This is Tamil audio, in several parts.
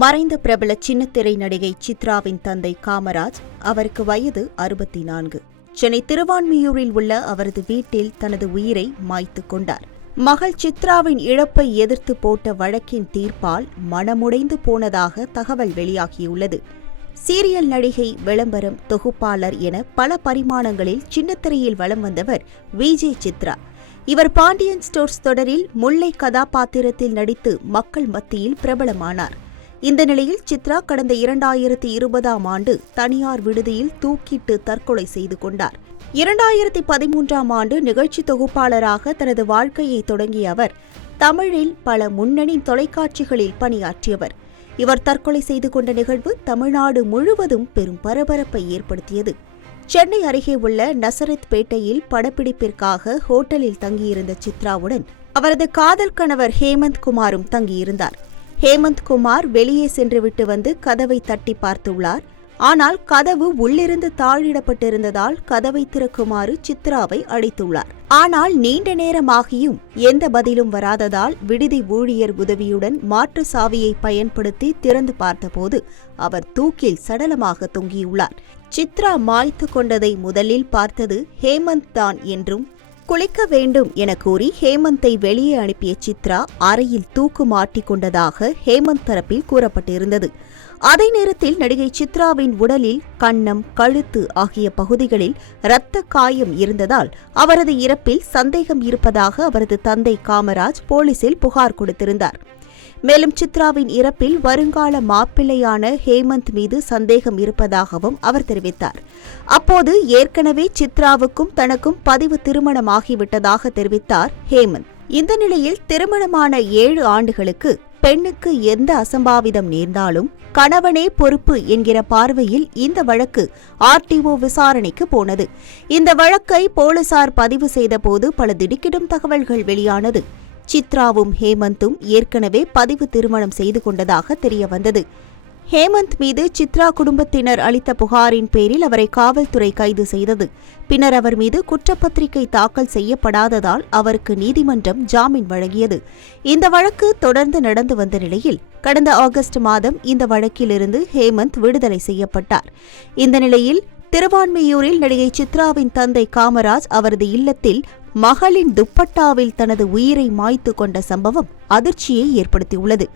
மறைந்த பிரபல சின்னத்திரை நடிகை சித்ராவின் தந்தை காமராஜ். அவருக்கு வயது 64. சென்னை திருவான்மியூரில் உள்ள அவரது வீட்டில் தனது உயிரை மாய்த்துக் கொண்டார். மகள் சித்ராவின் இழப்பை எதிர்த்து போட்ட வழக்கின் தீர்ப்பால் மனமுடைந்து போனதாக தகவல் வெளியாகியுள்ளது. சீரியல் நடிகை, விளம்பரம், தொகுப்பாளர் என பல பரிமாணங்களில் சின்னத்திரையில் வலம் வந்தவர் விஜே சித்ரா. இவர் பாண்டியன் ஸ்டோர்ஸ் தொடரில் முல்லை கதாபாத்திரத்தில் நடித்து மக்கள் மத்தியில் பிரபலமானார். இந்த நிலையில் சித்ரா கடந்த 2020ஆம் ஆண்டு தனியார் விடுதியில் தூக்கிட்டு தற்கொலை செய்து கொண்டார். 2013ஆம் ஆண்டு நிகழ்ச்சி தொகுப்பாளராக தனது வாழ்க்கையை தொடங்கிய அவர் தமிழில் பல முன்னணி தொலைக்காட்சிகளில் பணியாற்றியவர். இவர் தற்கொலை செய்து கொண்ட நிகழ்வு தமிழ்நாடு முழுவதும் பெரும் பரபரப்பை ஏற்படுத்தியது. சென்னை அருகே உள்ள நசரத் பேட்டையில் படப்பிடிப்பிற்காக ஹோட்டலில் தங்கியிருந்த சித்ராவுடன் அவரது காதல் கணவர் ஹேமந்த் குமாரும் தங்கியிருந்தார். ஹேமந்த் குமார் வெளியே சென்றுவிட்டு வந்து கதவை தட்டி பார்த்துள்ளார். ஆனால் கதவு உள்ளிருந்து தாழிடப்பட்டிருந்ததால் கதவை திறக்குமாறு சித்ராவை அழைத்துள்ளார். ஆனால் நீண்ட நேரமாகியும் எந்த பதிலும் வராததால் விடுதி ஊழியர் உதவியுடன் மாற்று சாவியை பயன்படுத்தி திறந்து பார்த்தபோது அவர் தூக்கில் சடலமாக தொங்கியுள்ளார். சித்ரா மாய்த்து கொண்டதை முதலில் பார்த்தது ஹேமந்த் தான் என்றும், குளிக்க வேண்டும் என கூறி ஹேமந்தை வெளியே அனுப்பிய சித்ரா அறையில் தூக்கு மாட்டிக் கொண்டதாக ஹேமந்த் தரப்பில் கூறப்பட்டிருந்தது. அதே நேரத்தில் நடிகை சித்ராவின் உடலில் கன்னம், கழுத்து ஆகிய பகுதிகளில் இரத்த காயம் இருந்ததால் அவரது இறப்பில் சந்தேகம் இருப்பதாக அவரது தந்தை காமராஜ் போலீசில் புகார் கொடுத்திருந்தார். மேலும் சித்ராவின் இறப்பில் வருங்கால மாப்பிள்ளையான ஹேமந்த் மீது சந்தேகம் இருப்பதாகவும் அவர் தெரிவித்தார். அப்போது ஏற்கனவே சித்ராவுக்கும் தனக்கும் பதிவு திருமணமாகிவிட்டதாக தெரிவித்தார் ஹேமந்த். இந்த நிலையில் திருமணமான 7 ஆண்டுகளுக்கு பெண்ணுக்கு எந்த அசம்பாவிதம் நேர்ந்தாலும் கணவனே பொறுப்பு என்கிற பார்வையில் இந்த வழக்கு RTO விசாரணைக்கு போனது. இந்த வழக்கை போலீசார் பதிவு செய்தபோது பல திடுக்கிடும் தகவல்கள் வெளியானது. சித்ராவும் ஹேமந்தும் ஏற்கனவே பதிவு திருமணம் செய்து கொண்டதாக தெரியவந்தது. ஹேமந்த் மீது சித்ரா குடும்பத்தினர் அளித்த புகாரின் பேரில் அவரை காவல்துறை கைது செய்தது. பின்னர் அவர் மீது குற்றப்பத்திரிகை தாக்கல் செய்யப்படாததால் அவருக்கு நீதிமன்றம் ஜாமீன் வழங்கியது. இந்த வழக்கு தொடர்ந்து நடந்து வந்த நிலையில் கடந்த ஆகஸ்ட் மாதம் இந்த வழக்கிலிருந்து ஹேமந்த் விடுதலை செய்யப்பட்டார். இந்த நிலையில் திருவான்மியூரில் நடிகை சித்ராவின் தந்தை காமராஜ் அவரது இல்லத்தில் மகளின் துப்பட்டாவில் தனது உயிரை மாய்த்து கொண்ட சம்பவம் அதிர்ச்சியை ஏற்படுத்தியுள்ளது.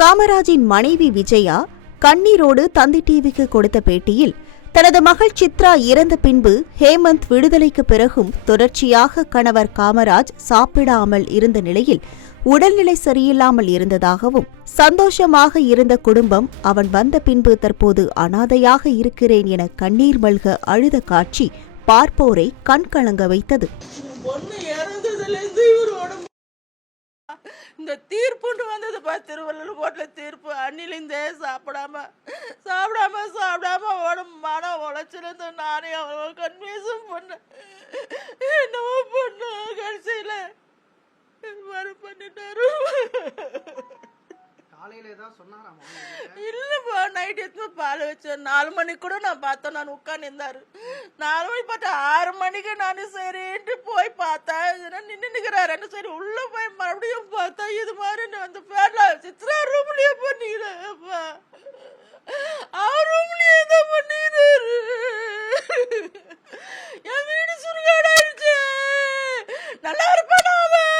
காமராஜின் மனைவி விஜயா கண்ணீரோடு தந்தி டிவிக்கு கொடுத்த பேட்டியில், தனது மகள் சித்ரா இறந்த பின்பு ஹேமந்த் விடுதலைக்கு பிறகும் தொடர்ச்சியாக கணவர் காமராஜ் சாப்பிடாமல் இருந்த நிலையில் உடல்நிலை சரியில்லாமல் இருந்ததாகவும், சந்தோஷமாக இருந்த குடும்பம் அவன் வந்த பின்பு தற்போது அனாதையாக இருக்கிறேன் என கண்ணீர் மல்க அழுத காட்சி பார்ப்போரை கண்கலங்க வைத்தது. இந்த தீர்ப்புன்னு வந்தது திருவள்ளூர் கோர்ட்ல தீர்ப்பு. அன்னிலிருந்தே சாப்பிடாம உடம்பு மன உழைச்சிருந்து நானே அவ்வளோ கன்வியூஸும் பண்ண என்னவோ பண்ண கடைசியில பண்ணிட்டாரு. இல்லப்பா, நைட் எடுத்து பால் வச்சேன். 4 மணிக்கு கூட நான் பார்த்தேன். நான் உட்காந்து இருந்தாரு. 4 மணி பார்த்தேன். 6 மணிக்கு நான் சரின்ட்டு போய் பார்த்தேன். நின்றுக்கிறாரு. சரி உள்ள போய் மறுபடியும் பார்த்தா இது மாதிரி வந்து பேர்ல சித்ரா ரூம்லயே பண்ணிக்கிறேன்ப்பா. அவர் ரூம்லயே தான் பண்ணிக்கிறாரு. என் வீடு சுருகாடாயிடுச்சு. நல்லா இருப்பானா அவன்?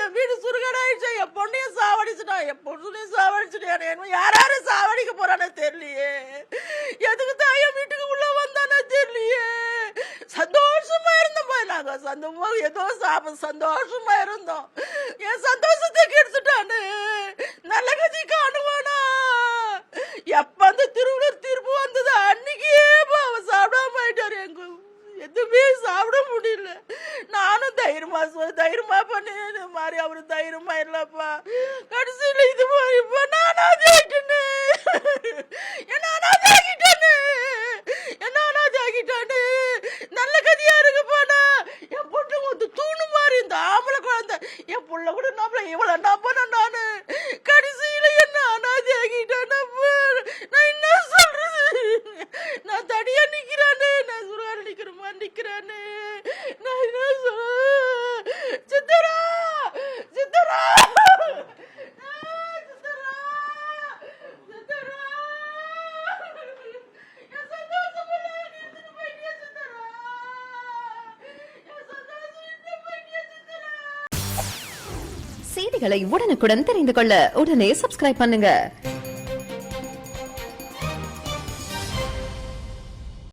என் வீடு சுருகாடாயிடுச்சு. என் பொண்ணையும் சாவடிச்சுட்டான். என் பொண்ணையும் சாவடிச்சுட்டான். யாராரு சாவடிக்க போறானே தெரியலையே. எதுக்கு தான் என் வீட்டுக்கு உள்ள வந்தானே தெரியலையே. சந்தோஷமா இருந்தோம். நாங்க ஏதோ சந்தோஷமா இருந்தோம். என் சந்தோஷத்தை கெடுத்துட்டானு. நல்ல கதி காணுவானா? எப்ப அந்த திருவள்ளூர் தீர்ப்பு வந்தது அன்னைக்கே அவன் சாப்பிடாம ஆயிட்டாரு. எங்க எதுவுமே சாப்பிட முடியல. நானும் தைரியமா பண்ணி மாதிரி அவரு தைரியமா இல்லப்பா. கடைசியில இது மாதிரி நானாகிட்டானு நல்ல கதியா இருக்குப்பானா. என் பொண்ணு வந்து தூணு மாதிரி இந்த ஆம்பளை குழந்தை செய்திகளை உடனுக்குடன் தெரிந்து கொள்ள உடனே சப்ஸ்கிரைப் பண்ணுங்க.